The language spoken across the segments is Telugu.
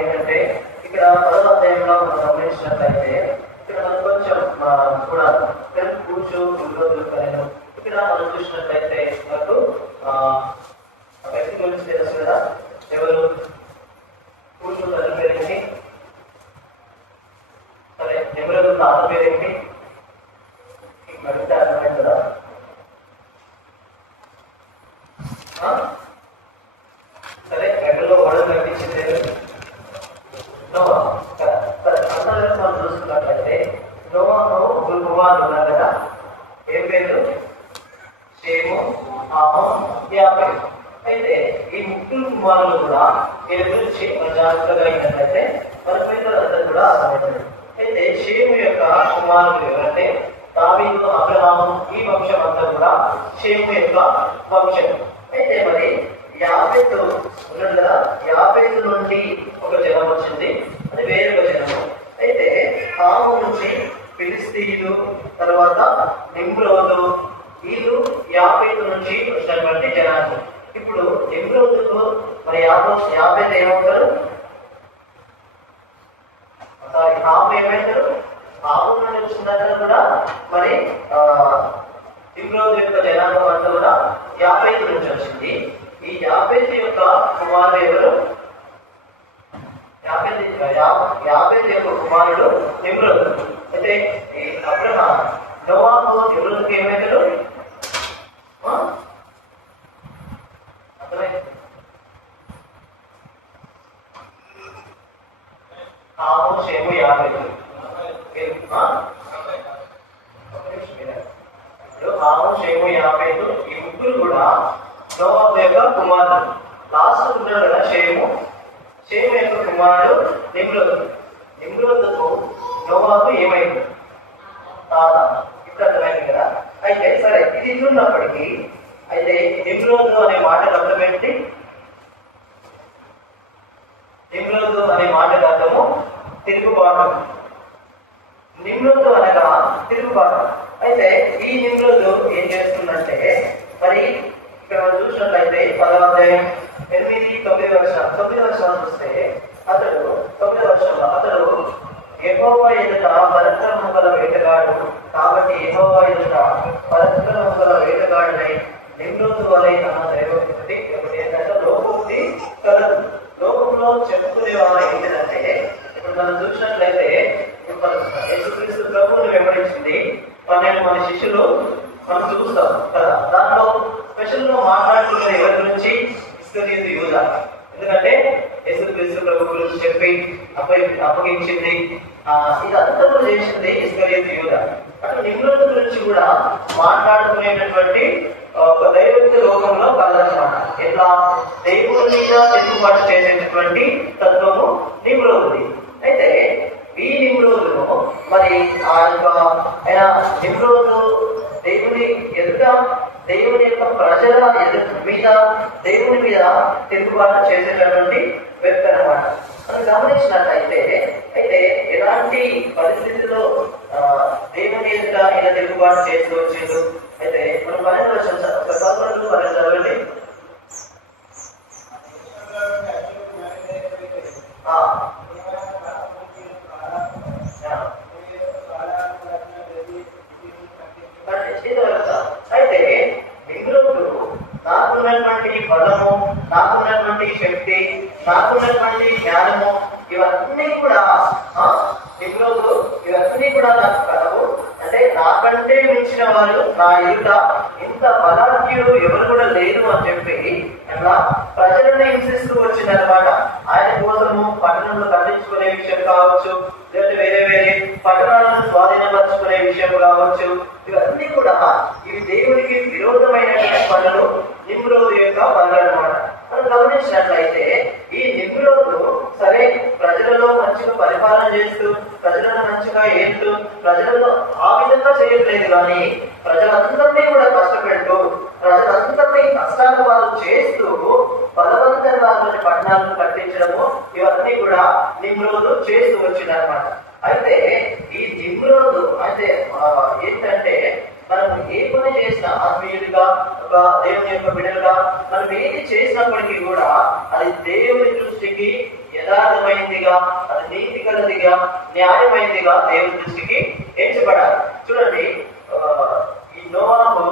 ఏంటంటే ఇక్కడ 10వ అధ్యాయంలో మనం గమనించినట్లయితే ఇక్కడ మనం కొంచెం కూడా కూర్చో ఇక్కడ మనం చూసినట్లయితే మనకు వ్యక్తి గురించి తెలుసు కదా, ఎవరు కూర్చో తల్లి పేరేంటి, సరే ఎవరు తాత పేరేంటి అడిగితే అర్థమైంది కదా. సరే ఎక్కడో వడలు కనిపించింది నోవా. అందరూ మనం చూసుకున్నట్లయితే నోవాను ముగ్గురు కుమారులు ఉన్నారు కదా, ఏ పేరు? షేము, హాము, యాపెతు. అయితే ఈ ముగ్గురు కుమారులు కూడా వీళ్ళ గురించి మన జాగ్రత్తగా అయినట్లయితే మన పేదలందరూ కూడా అర్థమవుతుంది. అయితే షేము యొక్క కుమారులు ఎవరంటే దావీదు, అబ్రహాము, ఈ వంశం అంతా కూడా షేము యొక్క వంశం. అయితే మరి యాపెతు ఉన్నాడు కదా, యాపెతు నుండి ఒక జనం వచ్చింది, అది వేరొక జనము. అయితే హాము నుంచి ఫిలిస్తీయులు, తర్వాత నిమ్రోదు, వీళ్ళు యాపెతు నుంచి వచ్చినటువంటి జనాలు. ఇప్పుడు నిమ్రోదుకు మరి యాపెతు ఏమవుతారు? సారీ, హాము ఏమవుతారు? హాము నుండి వచ్చిందంతా కూడా మరి నిమ్రోదు యొక్క జనాంగం అంతా కూడా యాపెతు నుంచి వచ్చింది. ఈ యాపెతు యొక్క కుమారుడు ఎవరు? యాపెతు యొక్క కుమారుడు నిమ్రోదు. అయితే ఈ అబ్రహాం నోవాహు నిమ్రోదుకి ఏమవుతాడు? అర్థమైంది? షేము యాపెతు. హాము షేము యాపెతు ఈ ముగ్గురు కూడా నోవాహు యొక్క కుమారుడు. లాస్ట్ ఉన్నాడు కదా షేము. షేము యొక్క కుమారుడు నిమ్రోదు. నిమ్రోదుకు నోవాహు ఏమైంది? తాత. ఇప్పుడు అర్థమైంది కదా. అయితే సరే, ఇది ఉన్నప్పటికీ అయితే నిమ్రోదు అనే మాటకు అర్థం ఏంటి? నిమ్రోదు అనే మాటకు అర్థము తిరుగుబాటు. నిమ్రోదు అనగా తిరుగుబాటు. అయితే ఈ నిమ్రోదు ఏం చేస్తుందంటే, మరి ఇక్కడ మనం చూసినట్లయితే 10వ అధ్యాయం 8-9 వర్షాలు చూస్తే అతడు 9వ వర్షంలో అతడు యెహోవా ఎదుట పరాక్రమము గల వేటగాడు. కాబట్టి యెహోవా ఎదుట పరాక్రమము గల వేటగాడునై నిమ్రోదు వలె తన దైవభక్తి ఒకటి ఏంటంటే లోకోక్తి కలదు. లోకంలో చెప్పుకునే వారు ఏంటంటే, ఇప్పుడు మనం చూసినట్లయితే యేసుక్రీస్తు ప్రభువుని వెంబడించింది 12 మంది శిష్యులు మనం చూస్తాం కదా. దాంట్లో స్పెషల్ గా మాట్లాడుతున్నది ఎవరి గురించి? ఇస్కరియోతు యూదా. ఎందుకంటే యేసుక్రీస్తు ప్రభు గురించి చెప్పి అప్పగించింది, ఇదంతా కూడా చేసింది ఇస్కరియోతు యూదా. అటు నిమ్రోదు గురించి కూడా మాట్లాడుకునేటటువంటి ఒక దైవత్వ లోకంలో కలదనమాట. ఎట్లా? దేవుని మీద తిరుగుబాటు చేసేటటువంటి తత్వము నిమ్రోదుది. అయితే ఈ నిమ్రోదును మరి ఆయన నిమ్రోదు దేవుని ఎదుట, దేవుని యొక్క ప్రజల మీద, దేవుని మీద తిరుగుబాటు చేసేటటువంటి వ్యక్తి అనమాట. మనం గమనించినట్లయితే అయితే ఎలాంటి పరిస్థితుల్లో దేవుని ఎదుట ఇలా తిరుగుబాటు చేస్తూ వచ్చేది. అయితే మనం 12వ వచనం ఒక 11 చదవండి. అయితే నిమ్రోదు నాకున్నటువంటి బలము, నాకున్నటువంటి శక్తి, నాకున్నటువంటి జ్ఞానము ఇవన్నీ కూడా నిమ్రోదు ఇవన్నీ కూడా నాకు కలవు. అంటే నాకంటే మించిన వాళ్ళు నా ఎదుట ఇంత బలాఢ్యుడు ఎవరు కూడా లేదు అని చెప్పి అట్లా ప్రజలను హింసిస్తూ వచ్చిందనమాట. ఆయన కోసము పట్టణంలో కట్టించుకునే విషయం కావచ్చు, లేదంటే వేరే వేరే పట్టణాలను స్వాధీనపరచుకునే విషయం కావచ్చు, ఇవన్నీ కూడా ఇవి దేవునికి విరోధమైనటువంటి పనులు, నిమ్రోదు యొక్క పనులు అనమాట. మనం గమనించినట్లయితే ఈ నిమ్రోదు సరే ప్రజలలో మంచిగా పరిపాలన చేస్తూ, ప్రజలను మంచిగా ఏడుతూ, ప్రజలను ఆ విధంగా చేయట్లేదు, కానీ ప్రజలందరినీ కూడా కష్టపెడుతూ, ప్రజలందరినీ కష్టానుభవాలు చేస్తూ బలవంతంగా పట్టణాలను కట్టించడము ఇవన్నీ కూడా నిమ్రోదు చేస్తూ వచ్చిందనమాట. అయితే ఈ నిమ్రోదు అయితే ఏంటంటే, మనం ఏ పని చేసినా ఆత్మీయుడిగా, ఒక దేవుని యొక్క బిడ్డలుగా మనం ఏది చేసినప్పటికీ కూడా అది దేవుని దృష్టికి యథార్థమైందిగా, అది నీతి కలదిగా, న్యాయమైనదిగా దేవుని దృష్టికి ఎంచబడాలి. చూడండి, ఈ నోవాహు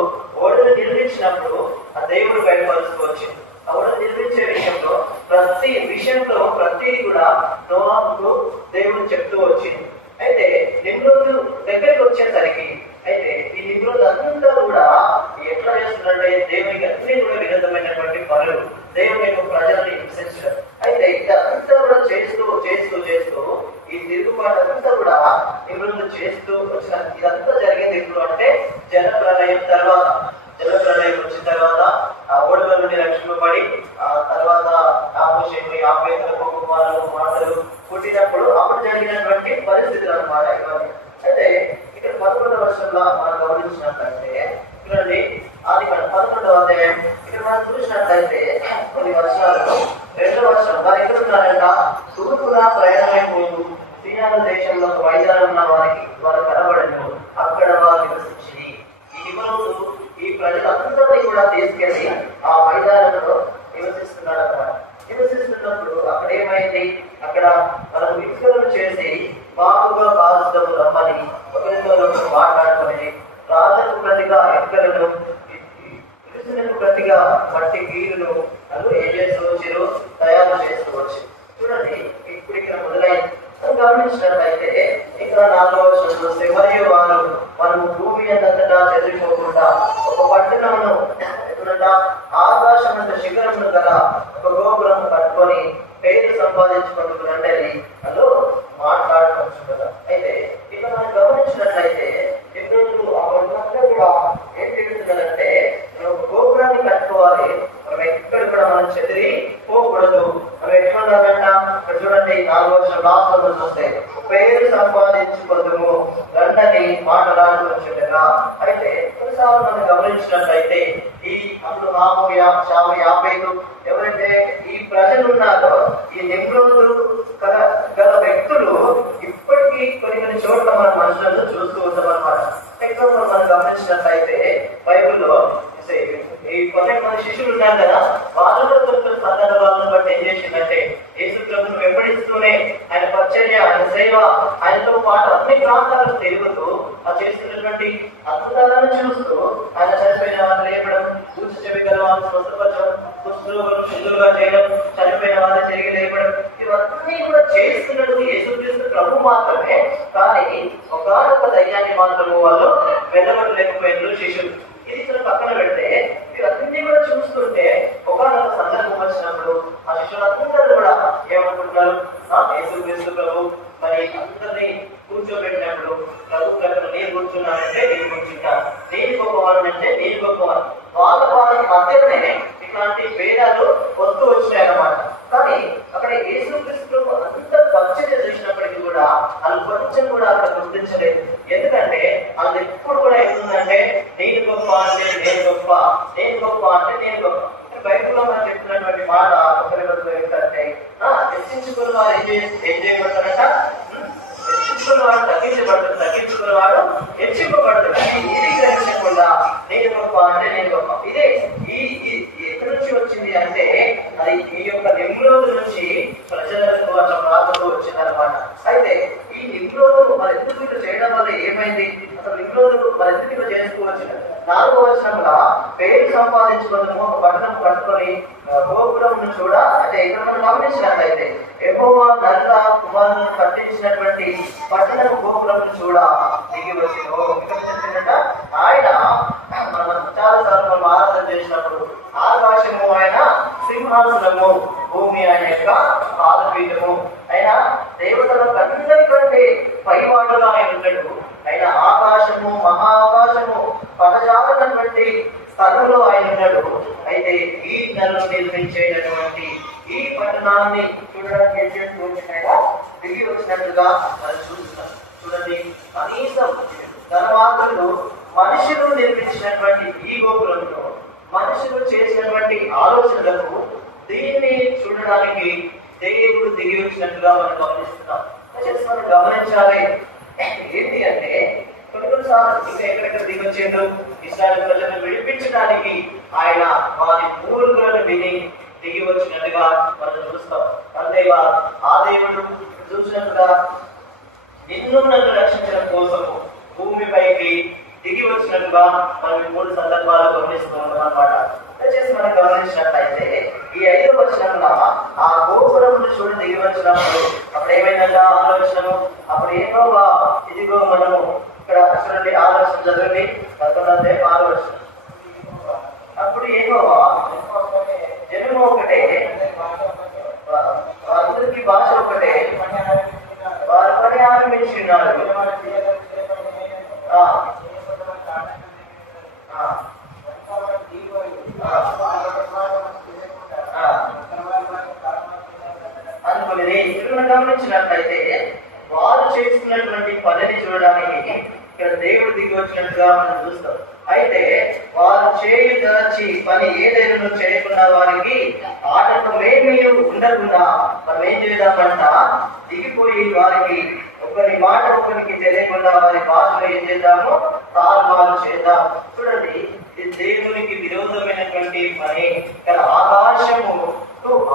ఓడను నిర్మించినప్పుడు ఆ దేవుడు బయటపరుస్తూ వచ్చింది. ఆ ఓడను నిర్మించే విషయంలో ప్రతిదీ కూడా నోవాహుకు దేవుడు చెప్తూ వచ్చింది. అయితే నిమ్రోదు దగ్గరికి వచ్చేసరికి అయితే ఈ నిమ్రోదు అంతా కూడా ఎట్లా చేస్తుందంటే దేవునికి అన్ని కూడా విరుద్ధమైనటువంటి పనులు, దేవుని యొక్క ప్రజల్ని హింసించడం. అయితే ఇదంతా కూడా చేస్తూ చేస్తూ చేస్తూ ఈ తిరుగుబాటు అంతా కూడా నిమ్రోదు చేస్తూ వచ్చిన ఇదంతా జరిగేది ఎప్పుడు అంటే జలప్రలయం తర్వాత. జలప్రలయం వచ్చిన తర్వాత ఆ ఓడల నుండి రక్షింపబడి ఆ తర్వాత మాటలు పుట్టినప్పుడు అప్పుడు జరిగినటువంటి పరిస్థితులు అన్నమాట ఇవన్నీ. అయితే ఇక్కడ 11వ వర్షంలో మనం గమనించినట్లయితే చూడండి, అది 11వ అధ్యాయం ఇక్కడ మనం చూసినట్లయితే కొన్ని వర్షాలను 2వ వర్షం వారు ఎక్కడ ఉన్నారంట? తూర్పుగా ప్రయాణమైపోతూ సీనాల దేశంలో వైద్యాలు ఉన్న వారు కనబడను, అక్కడ వారు నివసించి ఈ నిపుణులు ఈ ప్రజలందరినీ కూడా తీసుకెళ్లి ఆ మైదానంలో నివసిస్తున్నాడు అన్నమాట. నివసిస్తున్నప్పుడు అక్కడ ఏమైంది? అక్కడ మనం ఇసుకలను చేసి బాగుగా కాల్చడం రమ్మని ఒకరితో మాట్లాడుకుని రాజుకు ప్రతిగా ఎక్కలను, ఇసుకలకు ప్రతిగా మట్టి గీరును అను ఏం చేస్తూ వచ్చారు? తయారు చేస్తూ వచ్చి. చూడండి, ఇప్పుడు ఇక్కడ మొదలైంది గమనించినట్లయితే ఇక్కడ 4వ వచనం చూస్తే, మరియు వారు భూమి అంతటా చెదిరిపోకుండా ఒక పట్టణమును ఎక్కడంట ఆకాశం శిఖరమును గల ఒక గోపురం కట్టుకొని పేరు సంపాదించుకుంటున్నారంటే అది అందులో మాట్లాడుకోవచ్చు కదా. అయితే ఇక్కడ మనం గమనించినట్లయితే ఇప్పుడు వాళ్ళందరూ కూడా ఏం చెప్తున్నారంటే గోపురాన్ని కట్టుకోవాలి, మనం ఎక్కడ కూడా మనం చెదిరి పోకూడదు. మనం ఎట్లా ఉండాలంట, ఇక్కడ చూడండి 4వ వచనం లాస్ట్లో చూస్తే పేరు సంపాదించుకోదము దండని మాట్లాడుకోవచ్చుగా. అయితే కొన్నిసార్లు మనం గమనించినట్లయితే ఈ అప్పుడు 50 ఎవరైతే ఈ ప్రజలు ఉన్నారో ఈ నిమ్రోదు గల వ్యక్తులు ఇప్పటికీ కొన్ని చోట్ల మన మనుషులను చూస్తూ ఉంటాం అనమాట. ఎక్కువ మనం గమనించినట్లయితే బైబిల్లో ఈ 12 మంది శిష్యులు ఉన్నారు కదా, వాళ్ళు సందర్భాలను బట్టి ఏం చేసిందంటే యేసు ప్రభువును వెంబడిస్తూనే ఆయన పరిచర్య, ఆయన సేవ, ఆయనతో పాటు అన్ని ప్రాంతాలను తిరుగుతూ ఆ చేస్తున్నటువంటి అద్భుతాలను చూస్తూ ఆయన చనిపోయిన వారిని లేపడం, కూర్చు చెవిగల వారిని స్వస్థపరచడం, కుష్ఠరోగులను శుద్ధులుగా చేయడం, చనిపోయిన వారిని తిరిగి లేపడం, ఇవన్నీ కూడా చేస్తున్నట్టు యేసుక్రీస్తు ప్రభు మాత్రమే. కానీ ఒకానొక ధైర్యాన్ని మాత్రము వాళ్ళు వెళ్ళబడలేకపోయినారు శిష్యులు. ఇది ఇక్కడ పక్కన పెడితే వీరన్నీ కూడా చూస్తుంటే ఒకనొక సందర్భం వచ్చినప్పుడు ఆ శిష్యులందరూ కూడా ఏమనుకుంటున్నారు, యేసుక్రీస్తు ప్రభు మరి అందరినీ కూర్చోబెట్టినప్పుడు ప్రభు ప్రజలు నేను కూర్చున్నానంటే నేను కూర్చుంటా, నేను గొప్పవాళ్ళంటే నేను గొప్పవాళ్ళు, వాళ్ళ మధ్యలోనే ఇట్లాంటి భేదాలు వస్తూ వచ్చాయన్నమాట. కానీ అక్కడ యేసుక్రీస్తు అంత పరిచర్య చేసినప్పటికీ కూడా వాళ్ళు కొంచెం కూడా అక్కడ గుర్తించలేదు. ఎందుకంటే వాళ్ళు ఎప్పుడు కూడా ఏముందంటే నేను గొప్ప అంటే నేను గొప్ప, నేను గొప్ప అంటే నేను గొప్ప. బైబిల్లో మనం చెప్తున్నటువంటి మాట ఏంటంటే హెచ్చించుకున్న వారు ఏం చేయబడతారంట, హెచ్చించుకున్న వాడు తగ్గించబడతాడు, తగ్గించుకున్న వాడు హెచ్చింపబడతాడు. ఇది గ్రహించకుండా నేను గొప్ప అంటే నేను గొప్ప. ఇదే ఎక్కడి నుంచి వచ్చింది అంటే అది ఈ యొక్క నిమ్రోదు నుంచి ప్రజలకు అట్లా ప్రాంతంలో వచ్చిందనమాట. అయితే ఈ నిమ్రోదు మరి ఎందుకు ఇట్లా చేయడం వల్ల ఏమైంది, అసలు నిమ్రోదు మరి ఎందుకు ఇట్లా చేసుకోవచ్చు. 4వ వచనంలో పేరు సంపాదించుకోవడము ఒక పట్టణం కట్టుకొని గోపురం చూడ, అంటే ఇక్కడ మనం గమనించినట్లయితే యెహోవా నల్ల కుమారులను కట్టించినటువంటి పట్టణం గోపురం చూడ దిగి వచ్చిందంట. ఆయన మనం చాలా సార్లు మనం ఆరాధన చేసినప్పుడు ఆకాశము ఆయన సింహాసనము, భూమి ఆయన యొక్క పాదపీఠము, ఆయన దేవతలందరికంటే పైవాడుగా ఆయన ఉంటాడు. ఆయన ఆకాశము మహాకాశము పదజాలటువంటి స్థలంలో ఆయన ఉన్నాడు. అయితే ఈ నెలను నిర్మించేటటువంటి ఈ పట్టణాన్ని చూడడానికి ఏం చేస్తూ వచ్చినట్టుగా దిగి వచ్చినట్టుగా మనం చూస్తున్నాం. చూడండి, కనీసం ధనవంతులు మనుషులు నిర్మించినటువంటి ఈ గోపురంలో మనుషులు చేసినటువంటి ఆలోచనలకు దీన్ని చూడడానికి దేవుడు దిగి వచ్చినట్టుగా మనం గమనిస్తున్నాం. మనం గమనించాలి ఏంటి అంటే కొన్నిసార్లు ఇంకా ఎక్కడెక్కడ దిగి వచ్చేందు ఇస్రాయేల్ ప్రజలను విడిపించడానికి ఆయన వారి పూర్వులను విని దిగి వచ్చినట్టుగా మనం చూస్తాం. అంతేకాదు ఆ దేవుడు చూసినట్టుగా నిన్ను నన్ను రక్షించడం కోసము భూమిపైకి దిగి వచ్చినట్టుగా మనం 3 సందర్భాలు గమనిస్తున్నాం అన్నమాట. దయచేసి మనం గమనించినట్లయితే ఈ 5వ వచనంలో ఆ గోపురం చూడు దిగి వచ్చినప్పుడు అప్పుడు ఏమైందంట ఆలోచనము, అప్పుడు ఏమో ఇదిగో మనము ఇక్కడ చూడండి ఆలోచన చదవండి 11వ ఆలోచన. అప్పుడు ఏమో జనము ఒకటే, అందరికీ భాష ఒకటే, వారి పని ఆరంభించున్నారు. అనుకునేది ఇక్కడ గమనించినట్లయితే వారు చేస్తున్నటువంటి పనిని చూడడానికి ఇక్కడ దేవుడు దిగి వచ్చినట్టుగా మనం చూస్తాం. అయితే వారు చేయదలచి పని ఏదైనా చేయకుండా వారికి ఆటంకమేమీ ఉండకుండా మనం ఏం చేద్దామంట, దిగిపోయి వారికి ఒకరి మాట ఒకరికి తెలియకుండా వారి భాషలో ఏం చేద్దాము, తారుమారు చేద్దాం. చూడండి, ఇది దేవునికి విరోధమైనటువంటి పని. ఇక్కడ ఆకాశము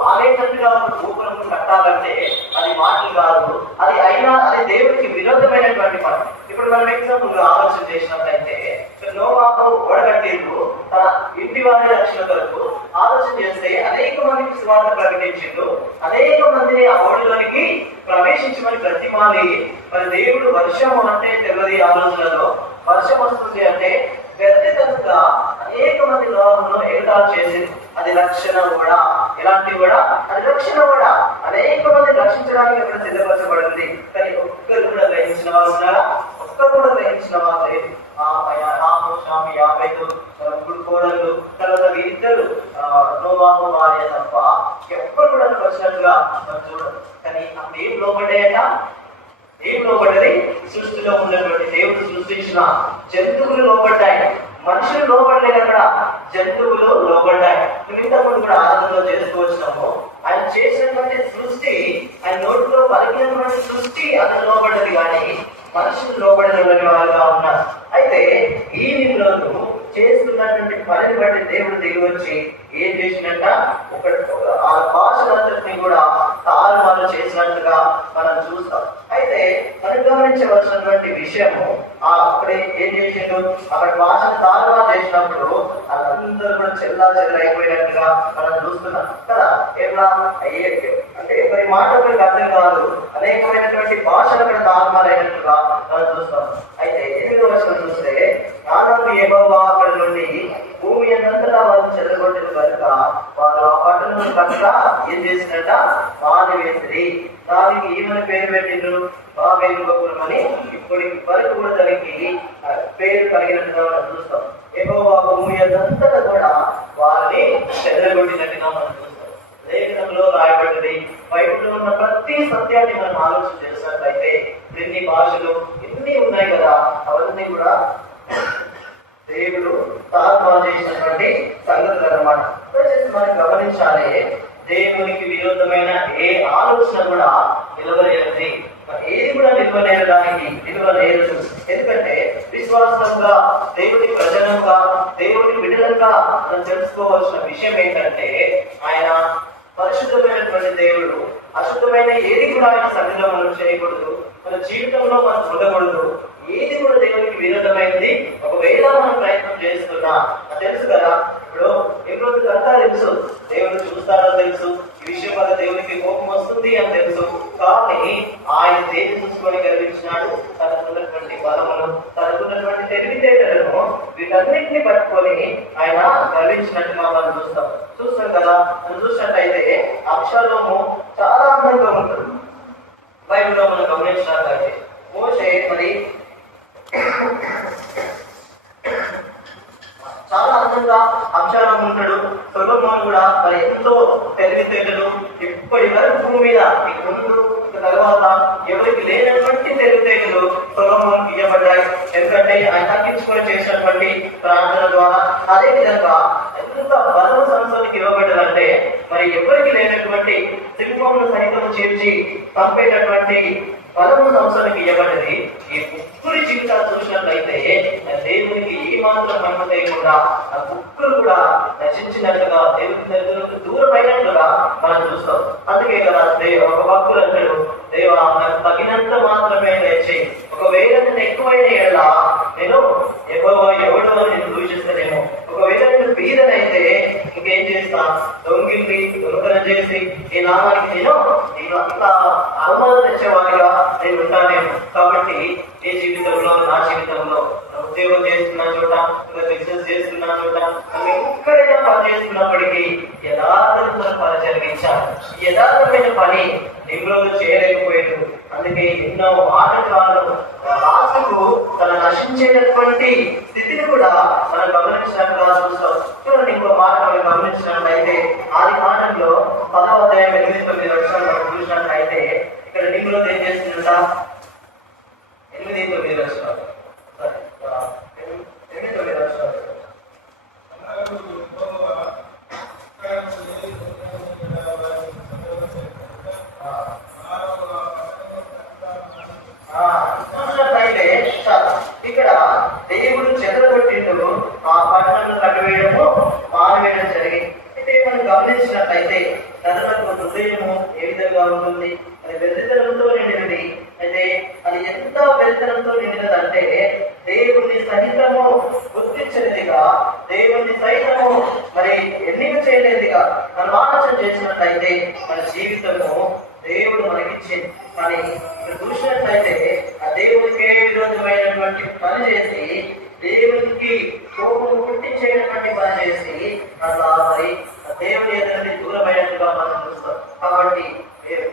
ఆలేటట్టుగా గోపురం కట్టాలంటే అది మాటలు కాదు, అది అయినా అది దేవుడికి విరోధమైనటువంటి పని. ఇప్పుడు మనం ఎగ్జాంపుల్ ఆలోచన చేసినట్లయితే నోవాహు ఓడగట్టిండు తన ఇంటి వారి రక్షణ కొరకు ఆలోచన చేస్తే అనేక మందికి సువార్త ప్రకటించిండు, అనేక మందిని ఆ ఓడలోనికి ప్రవేశించమని ప్రతిమాలి. మరి దేవుడు వర్షం అంటే తెలియదు ఆలోచనలో వర్షం వస్తుంది అంటే వ్యర్థితంగా అనేక మంది లోకంలో ఎగతాళి చేసింది. అది రక్షణ కూడా, ఎలాంటివి కూడా, అది రక్షణ కూడా. అనేక మంది రక్షించడానికి ఇక్కడ సిద్ధపరచబడింది. కానీ ఒక్కరు కూడా గ్రహించిన వారు ఉన్నారా? ఒక్కరు కూడా గ్రహించిన వారు లేదు. స్వామి 50 ఇప్పుడు కోడళ్ళు, తర్వాత వీరిద్దరు నోవాహు భార్య తప్ప ఎవ్వరు కూడా వచ్చినట్టుగా మనం చూడదు. కానీ అప్పుడు ఏం లోబడ్డాయట? ఏం లోబడ్డది? సృష్టిలో ఉన్నటువంటి దేవుడు సృష్టించిన జంతువులు లోబడ్డాయి, మనుషులు లోబడలేదు. అక్కడ జంతువులు లోబడ్డాయి. ఇంతకుముందు కూడా ఆనందంలో చేస్తూ వచ్చినాము. ఆయన చేసినటువంటి సృష్టి, ఆయన నోటిలో పలికినటువంటి సృష్టి అతను లోబడ్డది, కానీ మనుషులు లోబడిన వారుగా ఉన్నారు. అయితే ఈ నిధులను చేస్తున్నటువంటి పనిని బట్టి దేవుడు దిగి వచ్చి ఏం చేసినట్ట? ఆ భాషలంతటినీ కూడా తారుమారు చేసినట్టుగా మనం చూస్తాం. అయితే మనం గమనించవలసినటువంటి విషయము, అక్కడే ఏం చేసిండు? అక్కడ భాషను తారుమారు చేసినప్పుడు వాళ్ళందరూ కూడా చెల్లా చెల్లైపోయినట్టుగా మనం చూస్తున్నాం కదా. ఎలా అంటే ఎవరి మాట మనకు అర్థం కాదు, అనేకమైనటువంటి భాషలు అక్కడ తారుమారైనట్టుగా మనం చూస్తాం. అయితే 8వ వచనం చూస్తే, ఆనాడు యెహోవా అక్కడ నుండి భూమి అంతటా వారు చెదరగొట్టిన కనుక వారు ఆ పట్టణం పట్ల ఏం చేసినట్ట? మానివేసిరి. దానికి ఈమెను పేరు పెట్టిండ్రు బాబేలు గోపురం అని. ఇప్పటికి వరకు కూడా దానికి పేరు కలిగినట్టుగా మనం చూస్తాం. యెహోవా భూమి అంతటా కూడా వారిని చెదరగొట్టినట్టుగా మనం చూస్తాం. లేఖనంలో రాయబడ్డది. బైబిల్లో ఉన్న ప్రతి సత్యాన్ని మనం ఆలోచన చేసినట్లయితే ఎన్ని భాషలు ఎన్ని ఉన్నాయి కదా, అవన్నీ కూడా దేవుడు తాత్మా చేసినటువంటి సంగతులు అన్నమాట. మనం గమనించాలి, దేవునికి విరోధమైన ఏ ఆలోచన కూడా నిలవలేనిది. ఏది కూడా నిలవలేదు. ఎందుకంటే విశ్వాసంగా, దేవుని ప్రజలంగా, దేవుని విడుదలగా మనం తెలుసుకోవాల్సిన విషయం ఏంటంటే, ఆయన పరిశుద్ధమైనటువంటి దేవుడు. అశుద్ధమైన ఏది కూడా ఆయన సన్నిధిలో మనం చేయకూడదు, మన జీవితంలో మనం ఉండకూడదు. ఏది కూడా దేవునికి విరోధమైంది ఒకవేళ మనం ప్రయత్నం చేస్తున్నా తెలుసు కదా. ఇప్పుడు ఈ రోజు అంతా తెలుసు, దేవుడు చూస్తాడో తెలుసు, ఈ విషయం వల్ల దేవునికి కోపం వస్తుంది అని తెలుసు. కానీ ఆయన దేని చూసుకొని గర్వించినాడు? తనకున్నటువంటి బలమును, తనకున్నటువంటి తెలివితేటలను, వీటన్నిటిని పట్టుకొని ఆయన గర్వించినట్టుగా మనం చూస్తాం కదా. మనం చూసినట్టయితే అబ్షాలోము చాలా అందంగా ఉంటుంది. బైబిల్లో మనం గమనించినట్లయితే మోషే మరి చాలా అందంగా అబ్షాలోము ఉంటాడు. సొలొమోను కూడా మరి ఎంతో తెలివితేటలు. ఇప్పటి వరకు భూమి మీద ఇక ముందు తర్వాత ఎవరికి లేనటువంటి తెలివితేటలు సొలొమోనుకు ఇవ్వబడ్డాయి. ఎందుకంటే ఆయన తగ్గించుకొని చేసినటువంటి ప్రార్థన ద్వారా. అదే విధంగా ఎంత బలం సంస్థకి ఇవ్వబడ్డదంటే, మరి ఎవరికి లేనటువంటి సింహమును సైతం చేర్చి పంపేటటువంటి బలము సంస్థకి ఇవ్వబడ్డది. ఈ ముగ్గురి జీవితాలు చూసినట్లయితే దేవునికి ఏ మాత్రం మహిమ చేయకుండా ఆ ముగ్గురు కూడా నశించినట్లుగా, దేవునికి దూరమైనట్లుగా మనం చూస్తాం. అందుకే కదా ఒక భక్తులు అంటాడు, దేవా నాకు తగినంత మాత్రమే దయచేయి, ఒకవేళ నేను ఎక్కువైన ఎడల నేను ఎవడో నేను దూషిస్తానేమో, ఒకవేళ నేను బీదనైతే ఇంకేం చేస్తా, దొంగిల్ని దొంగతనం చేసి ఈ నామానికి నేను అంత అవమానం తెచ్చేవాడిగా నేను ఉంటానేమో. కాబట్టి ఏ జీవితంలో, నా జీవితంలో ఉద్యోగం చేస్తున్న చోట, బిజినెస్ చేస్తున్న చోట, ఎక్కడైనా పని చేస్తున్నప్పటికీ యథార్థంగా పని జరిగించాలి. యథార్థమైన పని నిమ్రోలు చేయలేకపోయాడు. అందుకే ఎన్నో ఆటకాలను రాజుకు తన నశించేటటువంటి స్థితిని కూడా మనం గమనించినట్టుగా చూస్తాం. చూడండి, ఇంకో మాట మనం గమనించినట్లయితే ఆది కాండంలో 10వ అధ్యాయం 8-9 వచనాలు మనం చూసినట్లయితే ఇక్కడ నిమ్రోలు ఏం చేస్తుందంట? 8-9 వచనాలు. ఇక్కడ దేవుడు చెదరగొట్టిండు, ఆ పట్టణాలను కట్టివేయడము, మానవేయడం జరిగింది. అయితే మనం గమనించినట్లయితే నరులకు హృదయము ఏ విధంగా ఉంటుంది? అది వెరితనంతో నిండినది. అయితే అది ఎంత వెరితనంతో నిండినదంటే దేవుణ్ణి సహితము గుర్తించలేదిగా, దేవుణ్ణి సైతము మరి ఎన్నిక చేయలేదిగా మనం ఆలోచన చేసినట్లయితే మన జీవితము దేవుడు మనకిచ్చింది. కానీ ఇక్కడ చూసినట్లయితే ఆ దేవుడికే విరోధమైనటువంటి పని చేసి దేవునికి కోపం పుట్టించేటటువంటి పని చేసి అట్లా మరి దేవుని ఎదుటి దూరమైనట్టుగా మనం చూస్తాం. కాబట్టి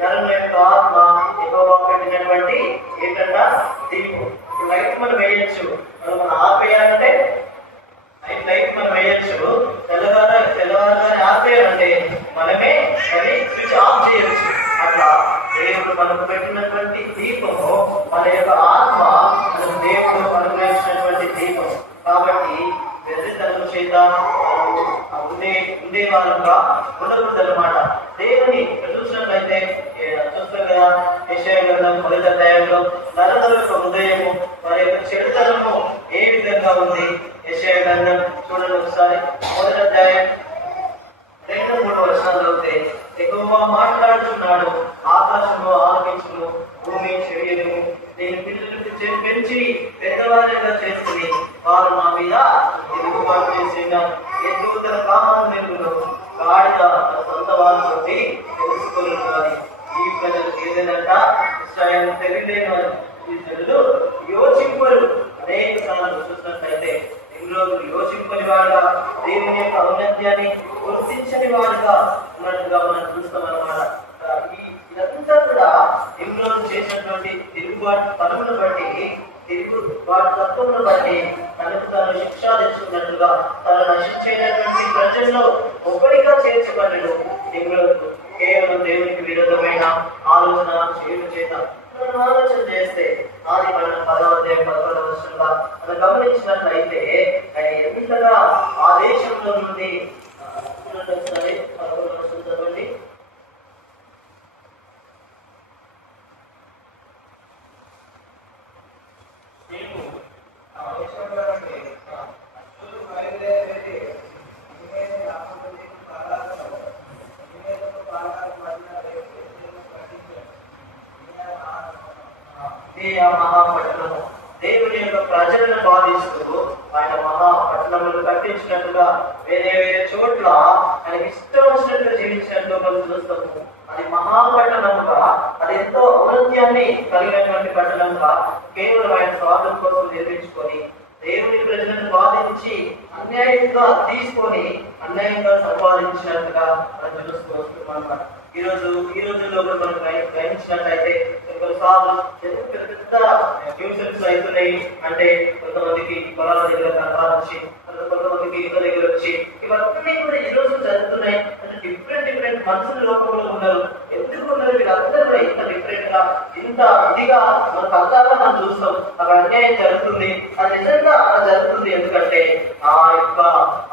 నరుల యొక్క ఆత్మ ఎక్కువగా పెట్టినటువంటి ఏంటంటే దీపం. లైట్ మనం వేయచ్చు, మనం ఆపేయాలంటే లైట్ మనం వేయచ్చు, తెల్లవారుగానే ఆపేయాలంటే మనమే దాన్ని స్విచ్ ఆఫ్ చేయవచ్చు. అట్లా దేవుడు మనకు పెట్టినటువంటి దీపము మన యొక్క ఆత్మ, దేవుడు అనుగ్రహించినటువంటి దీపం. కాబట్టి వెర్రితనం చేత ఉండే వాళ్ళంగా ఉండకూడదు అన్నమాట. దేవుని చూసినట్లయితే చూస్తాం కదా, యెషయా గ్రంథం 1వ అధ్యాయంలో నరుల యొక్క హృదయము వారి యొక్క చెడుతనము ఏ విధంగా ఉంది. యెషయా గ్రంథం చూడండి ఒకసారి, 1వ అధ్యాయం 2-3 వచనాలు చదివితే, యెహోవా మాట్లాడుతున్నాడు, ఆకాశంలో ఆలకించును, భూమి చెరియను, నేను పిల్లలకు పెంచి పెద్దవారిగా చేసుకుని వారు నా మీద తిరుగుబాటు చేసినారు. ఎద్దు తన కామను మెరుగును, గాడిద తన సొంత వారి తోటి తెలుసుకుని. ఈ ప్రజలు ఏదైనా ఇశ్రాయేలు తెలియలేని వారు, ఈ ప్రజలు యోచింపరు. అనేక సార్లు చూసినట్లయితే నిమ్రోదు యోచింపని వాడుగా, దేవుని యొక్క ఔన్నత్యాన్ని గుర్తించని వాడుగా ఉన్నట్టుగా మనం చూస్తామన్నమాట. ఇదంతా కూడా నిమ్రోదు చేసినటువంటి తిరుగుబాటు పనులను బట్టి, తిరుగుబాటు తత్వమును బట్టి తనకు తాను శిక్ష తెచ్చుకున్నట్టుగా తను నశించేటటువంటి ప్రజల్లో ఒకటిగా చేర్చబడ్డాడు నిమ్రోదు. కేవలం దేవునికి విరుద్ధమైన ఆలోచన చేయడం చేత మనం ఆలోచన చేస్తే ఆది మనం 10వ అధ్యాయం 11వ వచనంగా మనం గమనించినట్లయితే ఆయన ఎంతగా ఆ దేశంలో నుండి సరే 11వ వచనం చదవండి. మహాపట్టణము దేవుని యొక్క ప్రజలను బాధిస్తూ ఆయన మహాపట్టణములు కట్టించినట్టుగా వేరే వేరే చోట్ల ఆయనకి ఇష్టం వచ్చినట్టుగా జీవించినట్టు మనం చూస్తాము. అది మహాపట్టణముగా, అది ఎంతో ఔన్నత్యాన్ని కలిగినటువంటి పట్టణంగా కేవలం ఆయన స్వార్థం కోసం నిర్మించుకొని దేవుని ప్రజలను బాధించి అన్యాయంగా తీసుకొని అన్యాయంగా సంపాదించినట్టుగా మనం చూస్తూ వస్తున్నాం అన్నమాట. ఈ రోజుల్లో మనం గ్రహించినట్లయితే కొన్నిసార్లు పెద్ద న్యూసెన్స్ అవుతున్నాయి. అంటే కొంతమందికి పొలాల దగ్గర కనపాలించి, కొంతమందికి ఇళ్ళ దగ్గర వచ్చి, ఇవన్నీ కూడా ఈ రోజు జరుగుతున్నాయి. అంటే డిఫరెంట్ మనుషుల లోకంలో ఉన్నారు. ఎందుకు ఉన్నారు వీళ్ళందరూ కూడా ఇంత డిఫరెంట్ గా, ఇంత ఇదిగా మనకు అంతగా మనం చూస్తాం. అక్కడ అన్యాయం జరుగుతుంది. అది నిజంగా అలా జరుగుతుంది. ఎందుకంటే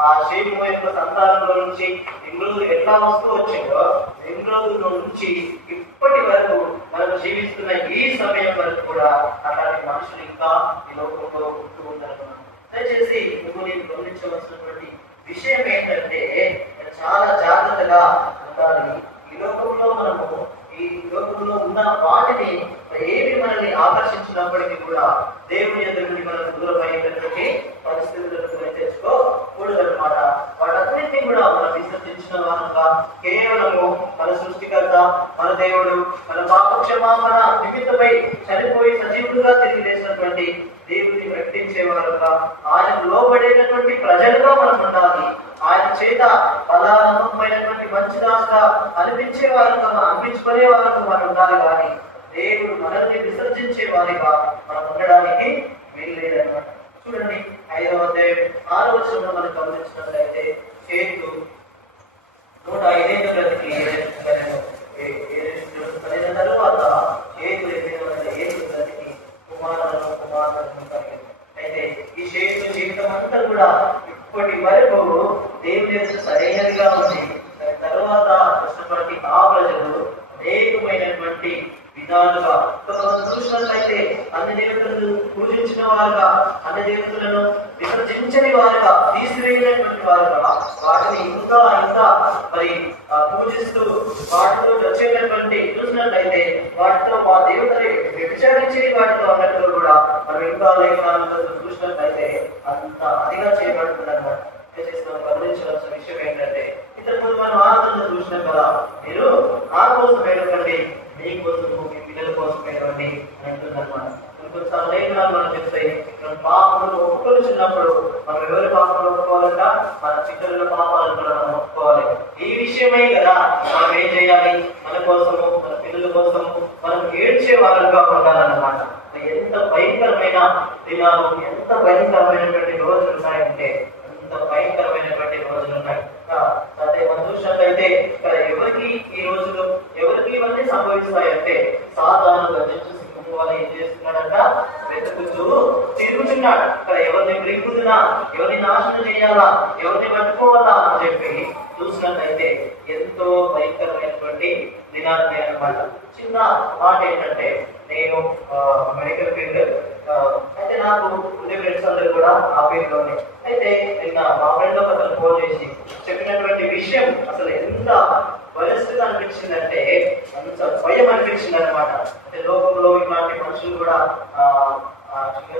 ఆ శేము యొక్క సంతానంలో నుంచి నిమ్రోదు ఎట్లా వస్తూ వచ్చిందో, నిమ్రోదు నుంచి ఇప్పటి వరకు మనం జీవిస్తున్న ఈ సమయం వరకు కూడా అలాంటి మనుషులు ఇంకా ఈ లోకంలో ఉంటూ ఉంటారు. దయచేసి నేను గమనించవలసినటువంటి విషయం ఏంటంటే, చాలా జాగ్రత్తగా ఉండాలి. ఈ లోకంలో ఉన్న వాటిని ఏమి మనల్ని ఆకర్షించినప్పటికీ కూడా దేవుని ఎదురుని మనకు దూరం అయ్యేటటువంటి పరిస్థితులను తెచ్చుకోకూడదన్నమాట. వాటన్నింటినీ కూడా మనం విసర్జించిన వారంగా కేవలము మన సృష్టికర్త, మన దేవుడు, మన పాపక్షమాపణ నిమిత్తమై చనిపోయి సజీవులుగా తిరిగి లేచినటువంటి దేవుడిని ప్రకటించే వారుగా, ఆయనకు లోబడేటటువంటి ప్రజలుగా మనం ఉండాలి. ఆయన చేత బలానమైనటువంటి మంచిదాసుగా అనిపించే వారుగా, అనిపించుకునే వారుగా మనం ఉండాలి. కానీ దేవుడు మనల్ని విసర్జించే వారిగా మనం ఉండడానికి వీల్లేదన్నమాట. చూడండి 5వ అధ్యాయం 6వ వచనంలో మనం గమనించినట్లయితే, చేతు 105 బ్రతికి తరువాత చేతు బ్రతికి కుమారులను అయితే ఈ చేతు జీవితం అంతా కూడా ఇప్పటి వరకు దేవుని సరైనదిగా ఉంది. తర్వాత వచ్చినటువంటి ఆ ప్రజలు అనేకమైనటువంటి విధాలుగా చూసినట్లయితే అన్ని దేవతలను పూజించిన వారుగా, అన్ని దేవతలను విసర్జించని వారుగా, తీసివేయనటువంటి వారుగా, వాటిని ఇంకా మరి పూజిస్తూ వాటితో వచ్చేటటువంటి చూసినట్లయితే వాటితో మా దేవతని విచారించని వాటితో అన్నట్లు కూడా మనం ఇంకా లేఖనాలను చూసినట్లయితే అంత అదిగా చేయబడుతుందన్నమాట. గమనించవలసిన విషయం ఏంటంటే, ఇంతకు ముందు మనం ఆరాధన చూసినాం కదా, మీరు నా కోసం వేడుకండి, మీ కోసం పిల్లల కోసమైనటువంటి అంటుందన్నమాట. కొన్నిసార్లు లేఖనాలు మనం చెప్తాయి, మనం పాపములు ఒప్పుకొనిచున్నప్పుడు మనం ఎవరి పాపములు ఒప్పుకోవాలంట, మన పిల్లల పాపాలను కూడా మనం ఒప్పుకోవాలి. ఈ విషయమే కదా మనం ఏం చేయాలి, మన కోసము మన పిల్లల కోసము మనం ఏడ్చే వారంగా ఉండాలన్నమాట. ఎంత భయంకరమైన దినాలు, ఎంత భయంకరమైనటువంటి రోజులు ఉన్నాయంటే ఎంత భయంకరమైనటువంటి రోజులు ఉన్నాయి. అదే మనం చూసినట్లయితే ఎవరికి ఈ రోజులు ఎవరికి ఇవన్నీ సంభవిస్తాయంటే సాతాను గర్జించు సింహము వలె ఏం చేస్తున్నాడంట, వెతుకుతూ తిరుగుతున్నాడు. ఎవరిని బ్రింకుతున్నా, ఎవరిని నాశనం చేయాలా, ఎవరిని పట్టుకోవాలా అని చెప్పి చూసినట్లయితే ఎంతో భయంకరమైనటువంటి దినాన్ని అన్నమాట. చిన్న మాట ఏంటంటే, నేను మెడికల్ ఫీల్డ్ అయితే నాకు ఉండే ఫ్రెండ్స్ అందరూ కూడా ఆ ఫీల్డ్ లోనే. అయితే నిన్న మా ఫ్రెండ్ ఒక అతను ఫోన్ చేసి చెప్పినటువంటి విషయం అసలు ఎంత వయస్సుగా అనిపించిందంటే అంత భయం అనిపించింది అనమాట. అంటే లోకంలో ఇలాంటి మనుషులు కూడా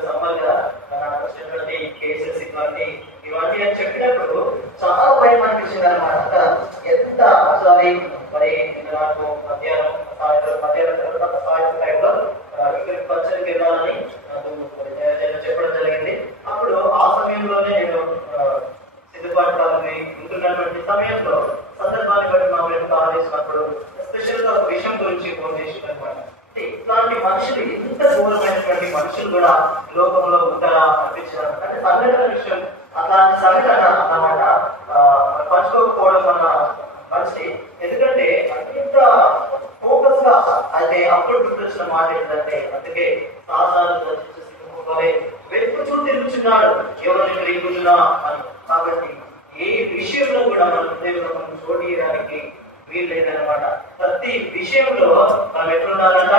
సమ్మర్ కదా వచ్చినటువంటి కేసెస్ ఇవన్నీ అని చెప్పినప్పుడు చాలా భయం అనిపించింది అనమాట. ఎంత ఒకసారి మరి నాకు మధ్యాహ్నం సాయంత్రం టైంలో ఇక్కడికి పచ్చడికి వెళ్ళాలని నాకు చెప్పడం జరిగింది. అప్పుడు ఆ సమయంలోనే నేను సిద్ధపాటు ఉంటున్నటువంటి సమయంలో సందర్భాన్ని బట్టి మా ఫ్రెండ్ కాల్ చేసినప్పుడు స్పెషల్ గా ఒక విషయం గురించి ఫోన్ చేసింది అనమాట. ఇట్లాంటి మనుషులు, ఇంత దూరమైనటువంటి మనుషులు కూడా లోకంలో ఉంటారా అనిపించారు. అంటే సంఘటన విషయం, అట్లాంటి సంఘటన అన్నమాట పంచుకోకపోవడం అన్న మనిషి. ఎందుకంటే అంత ఫోకస్ గా అయితే అప్పుడు గుర్తొచ్చిన మాట ఏంటంటే, అందుకే సాధారణ వెతుకుతూ తిరుగుతున్నాడు ఎవరిని తిరుగుతున్నా అని. కాబట్టి ఏ విషయంలో కూడా మనం చోటీయడానికి వీలు లేదనమాట. ప్రతి విషయంలో మనం ఎట్లుండాలంట,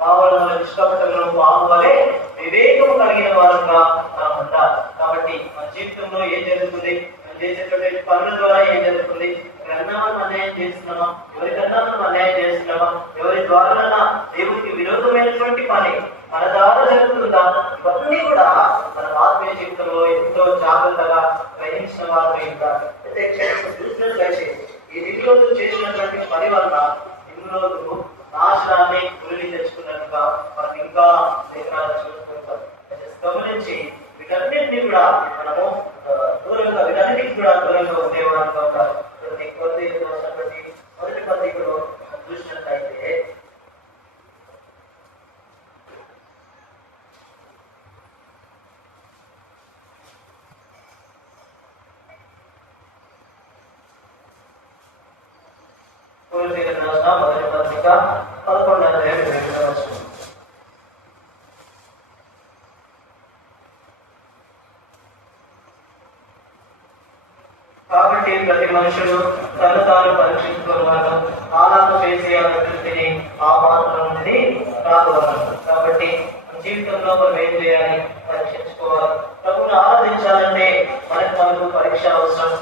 పావులను నిష్కపటంలో పాము వలె వివేకము కలిగిన వారంగా మనం ఉండాలి. కాబట్టి మన జీవితంలో ఏం జరుగుతుంది, మనం చేసేటువంటి పనుల ద్వారా ఏం జరుగుతుంది, ఎవరికన్నా మనం అన్యాయం చేస్తున్నామా, ఎవరికన్నా మనం అన్యాయం చేస్తున్నామా, ఎవరి ద్వారా దేవుడికి విరోధమైనటువంటి పని మన ద్వారా జరుగుతుందా, ఇవన్నీ కూడా మన ఆత్మీయ జీవితంలో ఎంతో జాగ్రత్తగా గ్రహించిన వారు ఉంటారు. చూసినట్లయితే ఈ నిధులతో చేసినటువంటి పని వల్ల ఎన్నో నాశనాన్ని గురిని తెచ్చుకున్నట్టుగా మనం ఇంకా లేఖనాలు చూసుకుంటాం. గమనించి వీటన్నింటినీ కూడా మనము దూరంగా, వీటన్నిటికి కూడా దూరంగా ఉండేవారంగా ఉంటారు. మొదటి పత్రికలో చూసినట్లయితే మొదటి పత్రిక 11వ అధ్యాయం. కాబట్టి ప్రతి మనుషుడు తను తాను పరీక్షించుకున్నాడు, ఆలాపన చేసే అభివృద్ధిని ఆ మాత్రం నుండి రాకూడదు. కాబట్టి జీవితంలో మనం ఏం చేయాలి, పరీక్షించుకోవాలి. ప్రభుని ఆరాధించాలంటే మనకు పరీక్ష అవసరం.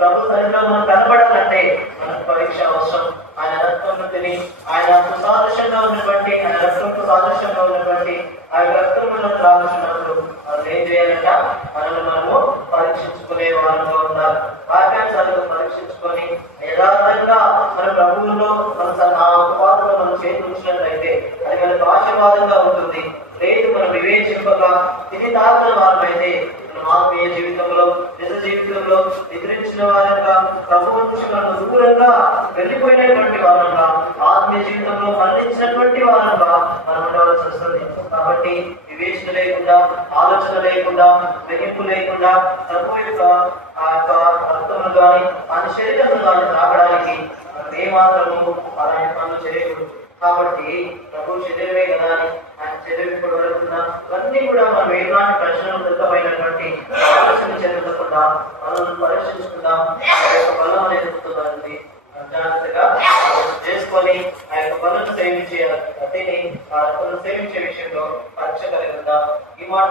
ప్రభు సరిగ్గా మనం కనబడాలంటే మనకు పరీక్ష అవసరం. ఆయన రక్తంను తిని, ఆయన సాదృశ్యంగా ఉన్నటువంటి, ఆయన రక్తంతో సాదృశ్యంగా ఉన్నటువంటి ఆ రక్తంలో రావాల్సినప్పుడు మనం ఏం చేయాలంట, మనము పరీక్షించుకునే వారంగా ఉండాలి. వాక్యాన్ని పరీక్షించుకొని యథార్థంగా మన ప్రభువులో మన ఆ ఉపవాదంలో మనం చేకూర్చినట్లయితే అది మనకు ఆశీర్వాదంగా ఉంటుంది. లేదు మనం వివేచింపగా తిని తాగిన వారమైతే మనం ఆత్మీయ జీవితంలో, నిజ జీవితంలో నిద్రించిన వారంగా, ప్రభువు నుంచి మనం దూరంగా వెళ్ళిపోయినటువంటి వారంగా, ఆత్మీయ జీవితంలో మరణించినటువంటి వారంగా మనం ఉండవలసి వస్తుంది. కాబట్టి వివేచన లేకుండా, ఆలోచన లేకుండా, గ్రహింపు లేకుండా ప్రభు యొక్క ఆ యొక్క రక్తమును కానీ ఆయన శరీరమును కానీ తాగడానికి మనం ఏమాత్రము అలాంటి పనులు చేయకూడదు. కాబట్టి ప్రభు శరీరమే కదా అని ఆయన శరీరం ఇప్పుడు వరకున్నా ఇవన్నీ కూడా మనం ఎలాంటి ప్రశ్నలు దృఢమైనటువంటి ఆలోచన చెందకుండా మనల్ని పరీక్షించుకుందాం. ఆ యొక్క బలం అనేది ఉంటుంది. జాగ్రత్తగా చేసుకొని ఆ యొక్క పనులను సేవించే అతిని ఆ పనులు సేవించే విషయంలో పరీక్ష కలిగి ఉందా ఈ మాట